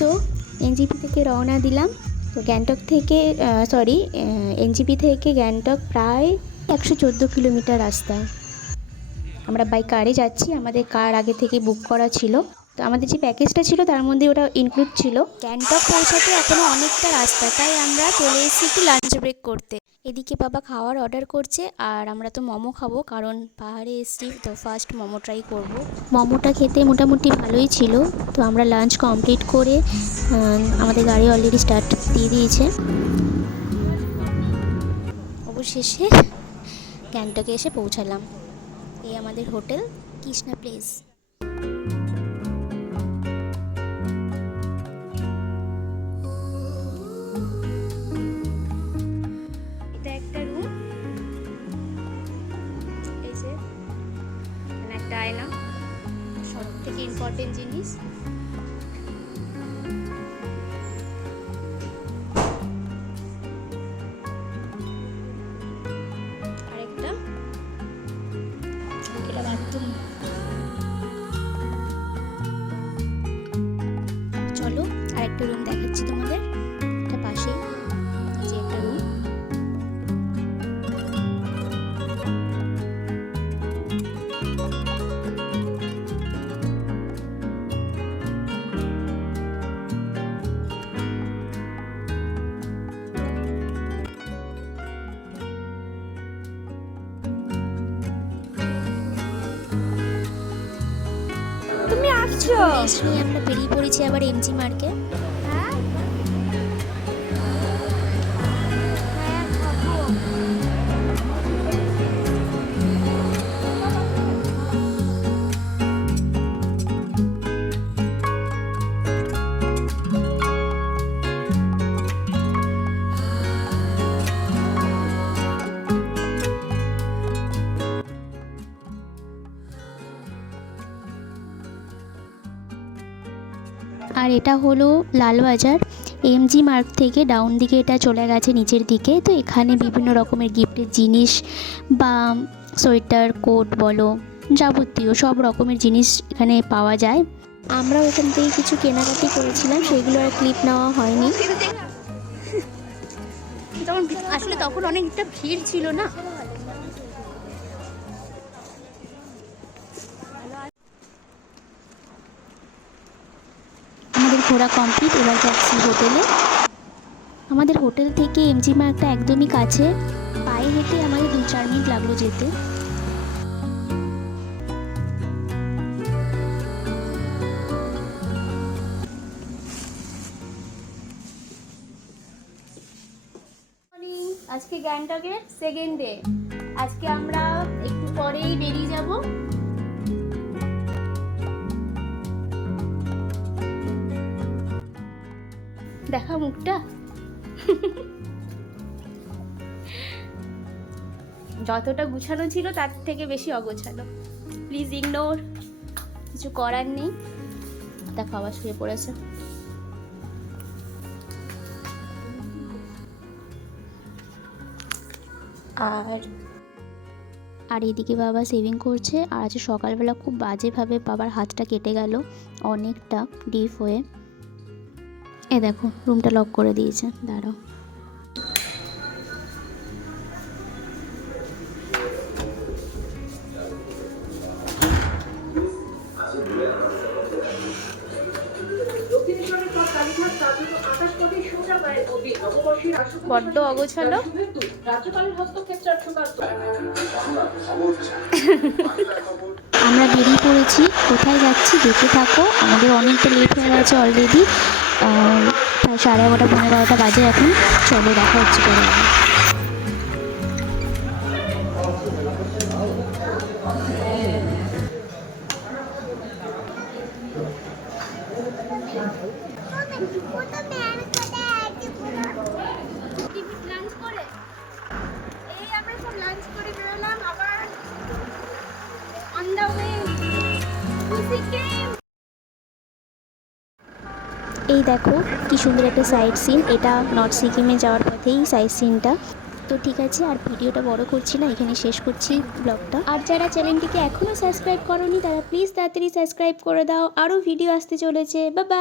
So NJP থেকে রওনা দিলাম। তো গ্যাংটক থেকে এনজিপি থেকে গ্যাংটক প্রায় 114 কিলোমিটার রাস্তা। আমরা বাই কারে যাচ্ছি, আমাদের কার আগে থেকে বুক করা ছিল। তো আমাদের যে প্যাকেজটা ছিল তার মধ্যে ওটা ইনক্লুড ছিল। গ্যাংটক পৌঁছাতে এখনও অনেকটা রাস্তা, তাই আমরা চলে এসেছি একটু লাঞ্চ ব্রেক করতে। এদিকে বাবা খাওয়ার অর্ডার করছে, আর আমরা তো মোমো খাবো, কারণ পাহাড়ে এসেছি তো ফার্স্ট মোমো ট্রাই করব। মোমোটা খেতে মোটামুটি ভালোই ছিল। তো আমরা লাঞ্চ কমপ্লিট করে আমাদের গাড়ি অলরেডি স্টার্ট দিয়ে দিয়েছে। অবশেষে গ্যাংটকে এসে পৌঁছালাম। এই আমাদের হোটেল কৃষ্ণা প্লেস। এটা একটা রুম, এই যে একটা আয়না, সব থেকে ইম্পর্টেন্ট জিনিস। আরেকটা এটা বাথরুম। চলো আরেকটা রুম দেখাচ্ছি তোমাদের, এটা পাশেই যে একটা রুম। তুমি আসছো? আমরা বেরিয়ে পড়েছি আবার এমজি মার্কেট। আর এটা হলো লালবাজার। এমজি মার্গ থেকে ডাউন দিকে এটা চলে গেছে নিচের দিকে। তো এখানে বিভিন্ন রকমের গিফটের জিনিস বা সোয়েটার, কোট বলো, যাবতীয় সব রকমের জিনিস এখানে পাওয়া যায়। আমরাও এখান থেকে কিছু কেনাকাটি করেছিলাম, সেগুলো আর ক্লিপ নেওয়া হয়নি। আসলে তখন অনেকটা ভিড় ছিল না। আমাদের ঘোরা কমপ্লিট, এবার যাচ্ছি হোটেলে। আমাদের হোটেল থেকে এমজি মার্গটা একদমই কাছে, পায়ে হেঁটে আমাদের 2-4 মিনিট লাগলো যেতে। আজকে গ্যাংটকের সেকেন্ড ডে। আজকে আমরা একটু পরেই বেরিয়ে যাব। দেখা মুখটা যতটা গুছানো ছিল তার থেকে বেশি অগোছালো, প্লিজ ইগনোর, কিছু করার নেই। দেখো আবার শুয়ে পড়েছে। আর এদিকে বাবা সেভিং করছে। আর আজ সকালবেলা খুব বাজেভাবে বাবার হাতটা কেটে গেল, অনেকটা ডিপ হয়ে। এ দেখো রুমটা লক করে দিয়েছে, দাঁড়াও। বড্ড অগোছালো। আমরা বেরিয়ে পড়েছি, কোথায় যাচ্ছি দেখতে থাকো। আমাদের অনেকটা লেট হয়ে গেছে অলরেডি, প্রায় 11:30 12টা বাজে এখন। চলো দেখা হচ্ছে পরে। এই দেখো কি সুন্দর একটা সাইড সিন, এটা নর্থ সিকিমে যাওয়ার পথেই সাইড সিনটা। তো ঠিক আছে, আর ভিডিওটা বড় করছি না, এখানে শেষ করছি ব্লগটা। আর যারা চ্যানেলটিকে এখনও সাবস্ক্রাইব করোনি তারা প্লিজ তাড়াতাড়ি সাবস্ক্রাইব করে দাও, আরও ভিডিও আসতে চলেছে। Bye bye.